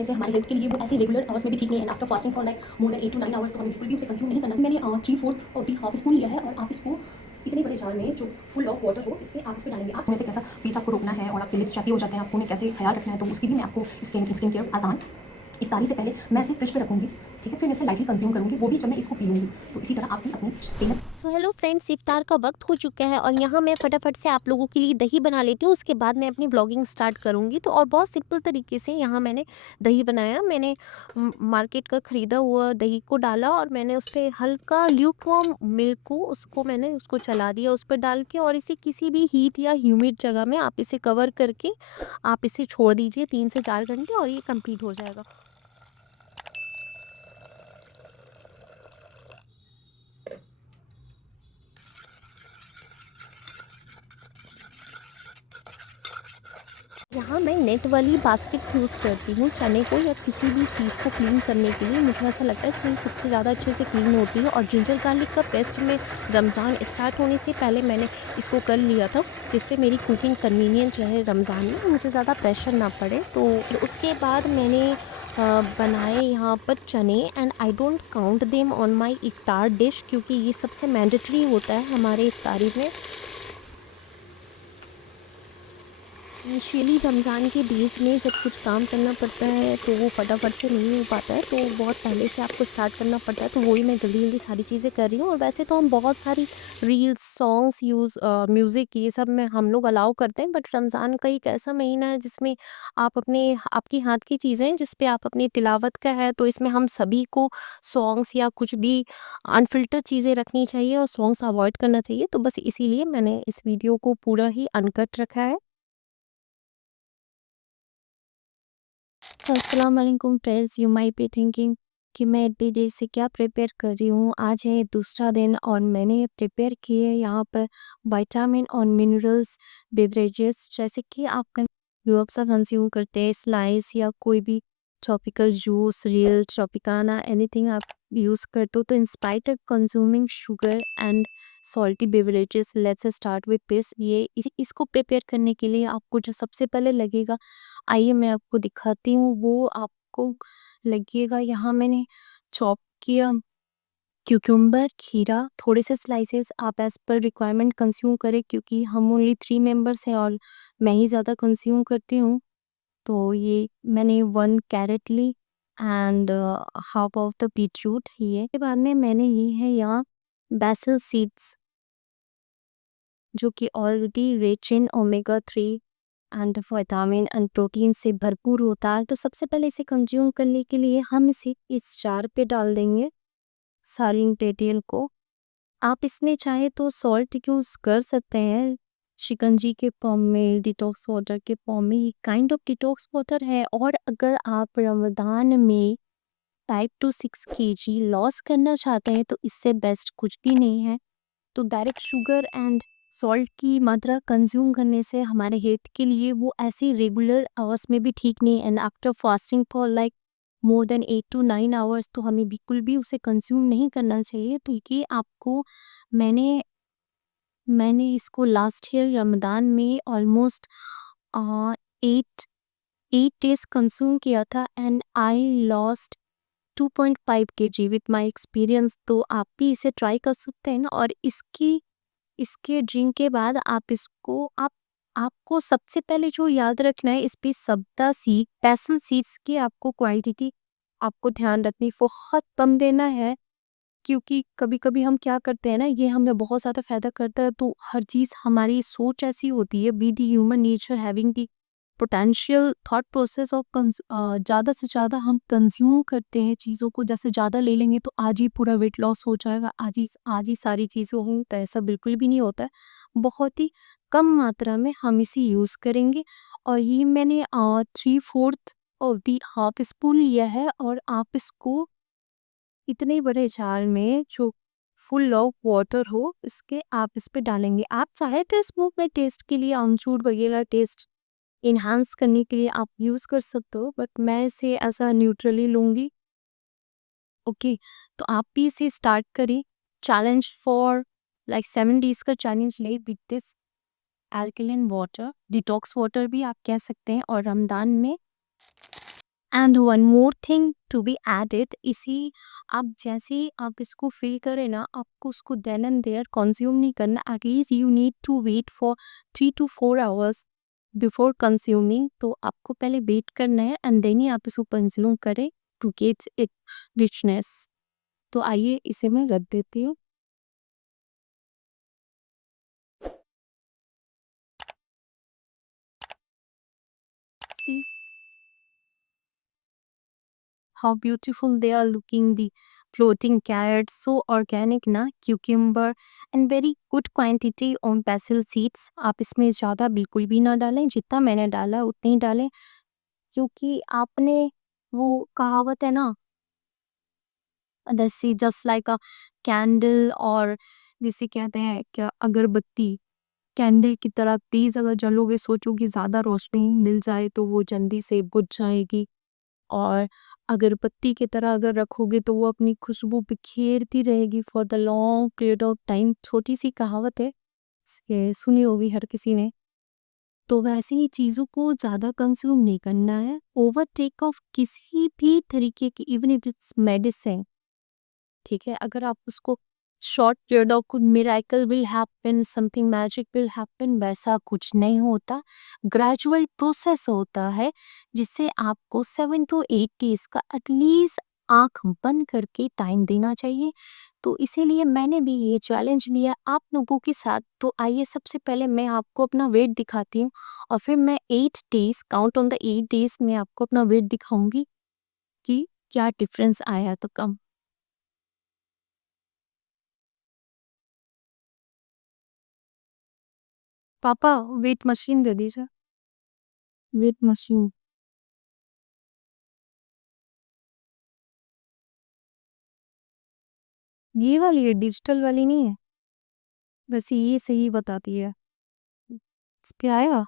करने से हमारी हेल्थ के लिए वो ऐसे रेगुलर आवर्स में भी ठीक नहीं है। And after fasting for like more than 8 to 9 hours तो हमें बिल्कुल भी उसे कंज्यूम नहीं करना चाहिए। मैंने 3/4 ऑफ दी हाफ स्पून लिया है और आप इसको इतने बड़े जार में जो फुल ऑफ वाटर हो इस पे आप इस पे डालेंगे। आप में से कैसा फेस आपको रोकना है और आपके लिप्स चैपी हो जाते हैं, आपको उन्हें कैसे ख्याल रखना है, तो उसकी भी मैं आपको स्किन केयर आसान इफ्तारी से पहले मैं इसे फ्रिज पे रखूँगी, ठीक है? फिर मैं इसे लाइटली कंज्यूम करूँगी, वो भी जब मैं इसको पी लूँगी। तो इसी तरह आप भी अपनी सेहत सो हेलो फ्रेंड्स, इफ्तार का वक्त हो चुका है और यहाँ मैं फटाफट से आप लोगों के लिए दही बना लेती हूँ। उसके बाद मैं अपनी ब्लॉगिंग स्टार्ट करूँगी। तो और बहुत सिंपल तरीके से यहाँ मैंने दही बनाया। मैंने मार्केट का ख़रीदा हुआ दही को डाला और मैंने उस पर हल्का ल्यूकवार्म मिल्क को मैंने उसको चला दिया उस पर डाल के, और इसे किसी भी हीट या ह्यूमिड जगह में आप इसे कवर करके आप इसे छोड़ दीजिए 3 से 4 घंटे, और ये कंप्लीट हो जाएगा। यहाँ मैं नेट वाली बास्केट्स यूज़ करती हूँ चने को या किसी भी चीज़ को क्लीन करने के लिए। मुझे ऐसा लगता है इसमें सबसे ज़्यादा अच्छे से क्लीन होती है। और जिंजर गार्लिक का पेस्ट में रमज़ान स्टार्ट होने से पहले मैंने इसको कर लिया था, जिससे मेरी कुकिंग कन्वीनियंट रहे रमज़ान में, मुझे ज़्यादा प्रेशर ना पड़े। तो फिर उसके बाद मैंने बनाए यहाँ पर चने, and I don't count them on my इफ्तार डिश, क्योंकि ये सबसे मैंडेटरी होता है हमारे इफ्तारी में। इनिशियली रमज़ान के डेज़ में जब कुछ काम करना पड़ता है तो वो फटाफट से नहीं हो पाता है, तो बहुत पहले से आपको स्टार्ट करना पड़ता है। तो वही मैं जल्दी-जल्दी सारी चीज़ें कर रही हूँ। और वैसे तो हम बहुत सारी रील्स, सॉन्ग्स म्यूज़िक ये सब में हम लोग अलाउ करते हैं, बट रमज़ान का एक ऐसा महीना है जिसमें आपकी हाथ की चीज़ें हैं जिस पे आप अपनी तिलावत का है, तो इसमें हम सभी को सॉन्ग्स या कुछ भी अनफ़िल्टर चीज़ें रखनी चाहिए और सॉन्ग्स अवॉइड करना चाहिए। तो बस इसीलिए मैंने इस वीडियो को पूरा ही अनकट रखा है। अस्सलाम वालेकुम friends, you might be thinking कि मैं इतनी देर से क्या प्रिपेयर कर रही हूँ। आज है दूसरा दिन और मैंने प्रिपेयर किए यहाँ पर विटामिन और मिनरल्स बेवरेजेस, जैसे कि आप अक्सर कंज्यूम करते हैं स्लाइस या कोई भी tropical juice, real Tropicana, anything आप यूज़ करते हो। तो in spite of consuming sugar and salty beverages, let's start with this. इसको प्रिपेयर करने के लिए आपको जो सबसे पहले लगेगा, आइए मैं आपको दिखाती हूँ। वो आपको लगेगा, यहाँ मैंने चॉप किया क्यूकम्बर, खीरा, थोड़े से स्लाइसेस आप एज़ पर रिक्वायरमेंट कंज़्यूम करें, क्योंकि हम ओनली 3 मेंबर्स हैं और मैं ही ज़्यादा कंज़्यूम करती हूँ। तो ये मैंने 1 कैरेट ली and half of the beetroot. ये के बाद में मैंने ली है यहाँ बेसिल सीड्स, जो कि already rich in omega 3 and vitamin and protein से भरपूर होता है। तो सबसे पहले इसे कंज्यूम करने के लिए हम इसे इस जार पे डाल देंगे सारी इंग्रेडिएंट को। आप इसमें चाहे तो सॉल्ट यूज़ कर सकते हैं शिकंजी के फॉर्म में, डिटॉक्स वाटर के फॉर्म में। ये काइंड ऑफ डिटॉक्स वाटर है। और अगर आप रमज़ान में 5 to 6 kg लॉस करना चाहते हैं तो इससे बेस्ट कुछ भी नहीं है। तो डायरेक्ट शुगर एंड सॉल्ट की मात्रा कंज्यूम करने से हमारे हेल्थ के लिए वो ऐसे रेगुलर आवर्स में भी ठीक नहीं। And after fasting for like more than 8 to 9 hours तो हमें बिल्कुल भी उसे कंज्यूम नहीं करना चाहिए। तो ये आपको मैंने मैंने इसको लास्ट ईयर रमदान में ऑलमोस्ट 8 8 डेज कंज्यूम किया था and I lost 2.5 kg with my experience. तो आप भी इसे ट्राई कर सकते हैं ना। और इसके ड्रिंक के बाद आप आपको सबसे पहले जो याद रखना है, इस पे सब्जा सीड, पैसल सीड्स की आपको क्वांटिटी आपको ध्यान रखनी बहुत कम देना है। क्योंकि कभी-कभी हम क्या करते हैं ना, ये हमें बहुत ज़्यादा फ़ायदा करता है, तो हर चीज़ हमारी सोच ऐसी होती है, be the human nature having the potential thought process of ज़्यादा से ज़्यादा हम कंज़्यूम करते हैं चीज़ों को। जैसे ज़्यादा ले लेंगे तो आज ही पूरा वेट लॉस हो जाएगा, आज ही सारी चीज़ें होंगी, तो ऐसा बिल्कुल भी नहीं होता है। बहुत ही कम मात्रा में हम इसे यूज़ करेंगे। और ये मैंने 3/4 ऑफ द हाफ स्पून लिया है। और आप इसको इतने बड़े जार में जो फुल ऑफ वाटर हो, इसके आप इस पे डालेंगे। आप चाहे तो इसमें अपने टेस्ट के लिए अमचूर वगैरह टेस्ट इन्हांस करने के लिए आप यूज़ कर सकते हो, बट मैं इसे ऐसा न्यूट्रली लूँगी। ओके, तो आप भी इसे स्टार्ट करें। चैलेंज फॉर लाइक 7 डेज़ का चैलेंज ले with this alkaline water, detox water भी आप कह सकते हैं। और रमज़ान में and one more thing to be added, इसी आप जैसे ही आप इसको फ़िल करें ना, आपको उसको देन एंड देयर कंज़्यूम नहीं करना। At least you need to wait for 3 to 4 hours before consuming. तो आपको पहले वेट करना है एंड देन ही आप इसको कंज्यूम करें टू गेट इट रिचनेस। तो आइए इसे मैं रख देती हूँ। सी how beautiful they are looking, the floating carrots, so organic ना, cucumber and very good quantity on basil seeds। आप इसमें ज़्यादा बिल्कुल भी ना डालें, जितना मैंने डाला उतना ही डालें, क्योंकि आपने वो कहावत है ना, सी जस्ट लाइक अ कैंडल, और जिसे कहते हैं क्या, अगरबत्ती कैंडल की तरह तेज अगर जलोगे, सोचो कि ज़्यादा रोशनी मिल जाए तो वो जल्दी से बुझ जाएगी, और अगरबत्ती की तरह अगर रखोगे तो वो अपनी खुशबू बिखेरती रहेगी for the long period of time. छोटी सी कहावत है, ये सुनी होगी हर किसी ने। तो वैसे ही चीज़ों को ज़्यादा कंज्यूम नहीं करना है, ओवरटेक ऑफ किसी भी तरीके की, इवन इफ इट्स मेडिसिन, ठीक है? अगर आप उसको short period of miracle will happen, something magic will happen, वैसा कुछ नहीं होता। ग्रेजुअल प्रोसेस होता है, जिससे आपको 7 टू 8 डेज़ का एटलीस्ट आँख बंद करके टाइम देना चाहिए। तो इसीलिए मैंने भी ये चैलेंज लिया आप लोगों के साथ। तो आइए सबसे पहले मैं आपको अपना वेट दिखाती हूँ, और फिर मैं 8 days, count on the 8 days में आपको अपना वेट दिखाऊँगी कि क्या डिफरेंस आया तो कम। पापा वेट मशीन दे दीजिए। Weight machine. ये वाली है, डिजिटल वाली नहीं है। वैसे ये सही बताती है। इस पे आएगा?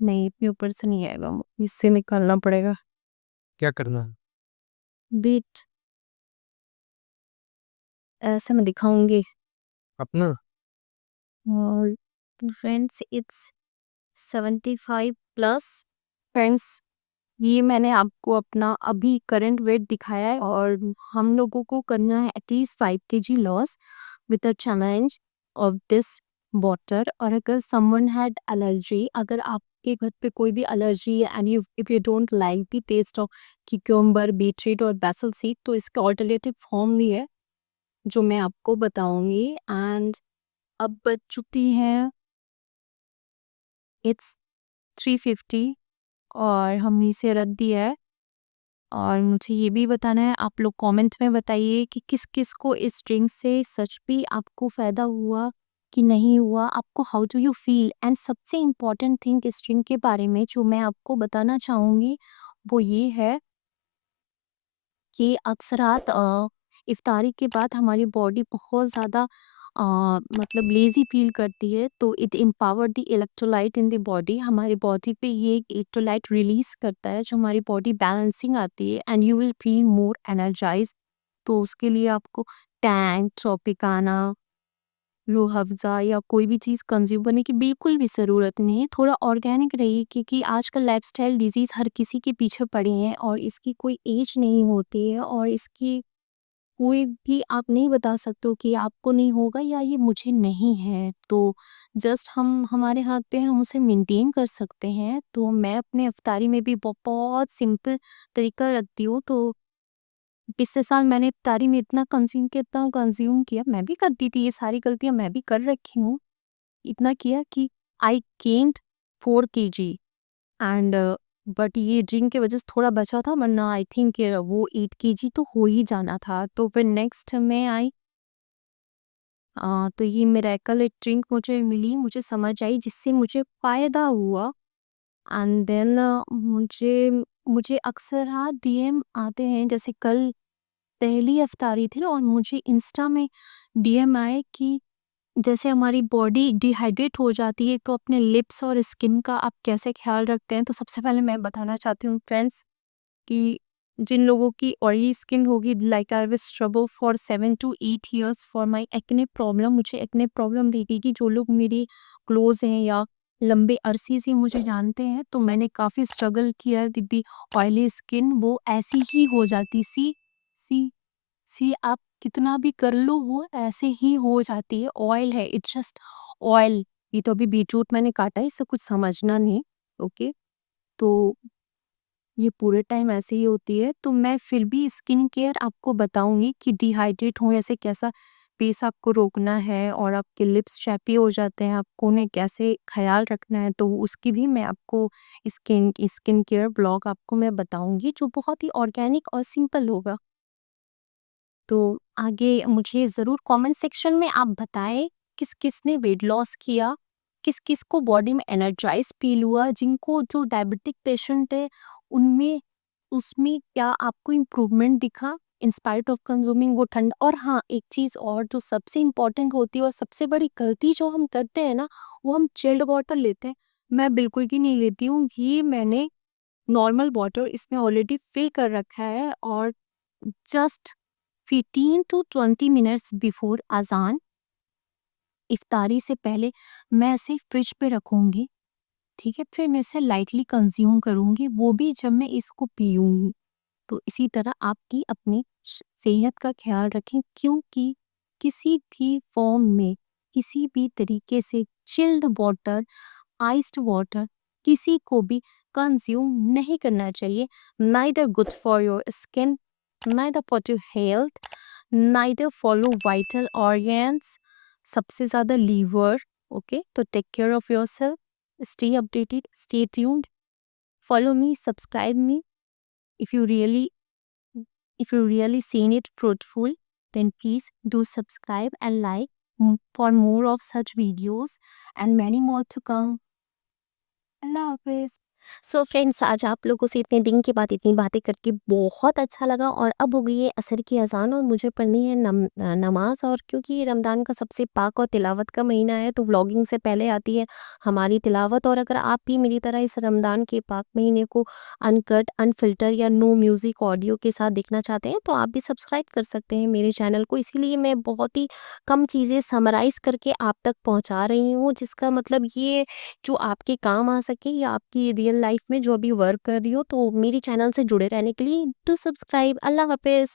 नहीं, इतने ऊपर से नहीं आएगा, इससे निकालना पड़ेगा। क्या करना है? वेट ऐसे मैं दिखाऊँगी। अपना? और फ्रेंड्स इट्स 75 प्लस। फ्रेंड्स, ये मैंने आपको अपना अभी करंट वेट दिखाया है, और हम लोगों को करना है at least 5 KG loss with a challenge of this water. और अगर समवन हैड एलर्जी, अगर आपके घर पे कोई भी एलर्जी है and you if you don't like the taste of cucumber, beetroot और बेसल सीड, तो इसके ऑल्टरनेटिव फॉर्म भी है जो मैं आपको बताऊंगी। एंड अब बज चुकी है, इट्स 3:50, और हमने इसे रख दिया है। और मुझे ये भी बताना है, आप लोग कमेंट में बताइए कि किस-किस को इस ड्रिंक से सच भी आपको फ़ायदा हुआ कि नहीं हुआ? आपको how do you feel? And सबसे इम्पोर्टेंट थिंग इस ड्रिंक के बारे में जो मैं आपको बताना चाहूँगी, वो ये है कि अक्सरात इफ्तारी के बाद हमारी बॉडी बहुत ज़्यादा मतलब लेज़ी फ़ील करती है, तो it empower the electrolyte in the body. हमारी बॉडी पे ये इलेक्ट्रोलाइट रिलीज़ करता है, जो हमारी बॉडी बैलेंसिंग आती है, and you will feel more energised. तो उसके लिए आपको टैंग, ट्रॉपिकाना, रूह अफ़ज़ा या कोई भी चीज़ कंज़्यूम करने की बिल्कुल भी ज़रूरत नहीं है। थोड़ा ऑर्गेनिक रहिए, क्योंकि आजकल लाइफ़स्टाइल डिज़ीज़ हर किसी के पीछे पड़े हैं, और इसकी कोई एज नहीं होती है, और इसकी कोई भी आप नहीं बता सकते हो कि आपको नहीं होगा या ये मुझे नहीं है। तो जस्ट हम हमारे हाथ पे है, हम उसे मेंटेन कर सकते हैं। तो मैं अपने इफ्तारी में भी बहुत सिंपल तरीका रखती हूँ। तो पिछले साल मैंने इफ्तारी में इतना कंज़्यूम किया, मैं भी करती थी, ये सारी गलतियाँ मैं भी कर रखी हूँ। इतना किया कि I gained 4 KG, and but ये ड्रिंक की वजह से थोड़ा बचा था, वरना आई थिंक वो 8 केजी तो हो ही जाना था। तो फिर नेक्स्ट में आई, तो ये मिरेकल एक ड्रिंक मुझे मिली, मुझे समझ आई, जिससे मुझे फ़ायदा हुआ। एंड देन मुझे मुझे अक्सर हाँ डीएम आते हैं, जैसे कल पहली इफ्तारी थी ना, और मुझे इंस्टा में डीएम आए कि जैसे हमारी बॉडी डिहाइड्रेट हो जाती है, तो अपने लिप्स और स्किन का आप कैसे ख्याल रखते हैं। तो सबसे पहले मैं बताना चाहती हूँ फ्रेंड्स कि जिन लोगों की ऑयली स्किन होगी, like I will struggle for 7 to 8 years for my acne problem, मुझे एक्ने प्रॉब्लम रहेगी कि जो लोग मेरे क्लोज हैं या लंबे अरसे से मुझे जानते हैं, तो मैंने काफ़ी स्ट्रगल किया है, दी ऑयली स्किन वो ऐसी ही हो जाती। सी सी आप कितना भी कर लो वो ऐसे ही हो जाती है। ऑयल है, इट्स जस्ट ऑयल। ये तो अभी बीटरूट मैंने काटा है, इससे कुछ समझना नहीं। ओके, तो ये पूरे टाइम ऐसे ही होती है, तो मैं फिर भी स्किन केयर आपको बताऊँगी कि डिहाइड्रेट हो ऐसे कैसा फेस आपको रोकना है, और आपके लिप्स चैपी हो जाते हैं, आपको उन्हें कैसे ख़्याल रखना है, तो उसकी भी मैं आपको स्किन स्किन केयर ब्लॉग आपको मैं बताऊँगी, जो बहुत ही ऑर्गेनिक और सिंपल होगा। तो आगे मुझे ज़रूर कमेंट सेक्शन में आप बताएँ किस-किसने वेट लॉस किया, किस-किस को बॉडी में एनर्जाइज़ फ़ील हुआ, जिनको जो डायबिटिक पेशेंट है उनमें उसमें क्या आपको इम्प्रूवमेंट दिखा इन स्पाइट ऑफ कंज्यूमिंग वो ठंडा। और हाँ, एक चीज़ और जो सबसे इम्पोर्टेंट होती है और सबसे बड़ी गलती जो हम करते हैं ना, वो हम चिल्ड वाटर लेते हैं। मैं बिल्कुल भी नहीं लेती हूँ, ये मैंने नॉर्मल वाटर इसमें ऑलरेडी फिल कर रखा है, और जस्ट 15 टू 20 मिनट्स बिफोर अज़ान, इफ्तारी से पहले मैं इसे फ्रिज पे रखूँगी, ठीक है? फिर मैं इसे लाइटली कंज़्यूम करूँगी, वो भी जब मैं इसको पीऊँगी। तो इसी तरह आपकी अपनी सेहत का ख्याल रखें, क्योंकि किसी भी फॉर्म में, किसी भी तरीके से चिल्ड वाटर, आइस्ड वाटर किसी को भी कंज्यूम नहीं करना चाहिए। Neither good for your skin, neither for your health, neither follow vital organs, सबसे ज़्यादा लीवर। ओके, तो take care of yourself, stay updated, stay tuned, follow me, subscribe me. if you really if you really seen it fruitful, then please do subscribe and like for more of such videos and many more to come. Allah Hafiz. So friends, आज आप लोगों से इतने दिन के बाद इतनी बातें करके बहुत अच्छा लगा। और अब हो गई है असर की अज़ान और मुझे पढ़नी है नमाज। और क्योंकि ये रमज़ान का सबसे पाक और तिलावत का महीना है, तो व्लॉगिंग से पहले आती है हमारी तिलावत। और अगर आप भी मेरी तरह इस रमज़ान के पाक महीने को अनकट, अनफिल्टर या नो म्यूज़िक ऑडियो के साथ देखना चाहते हैं, तो आप भी सब्सक्राइब कर सकते हैं मेरे चैनल को। इसीलिए मैं बहुत ही कम चीज़ें समराइज़ करके आप तक पहुँचा रही हूँ, जिसका मतलब ये जो आपके काम आ सके, या आपकी रियल लाइफ में जो अभी वर्क कर रही हो। तो मेरे चैनल से जुड़े रहने के लिए डू सब्सक्राइब। अल्लाह हाफ़िज़।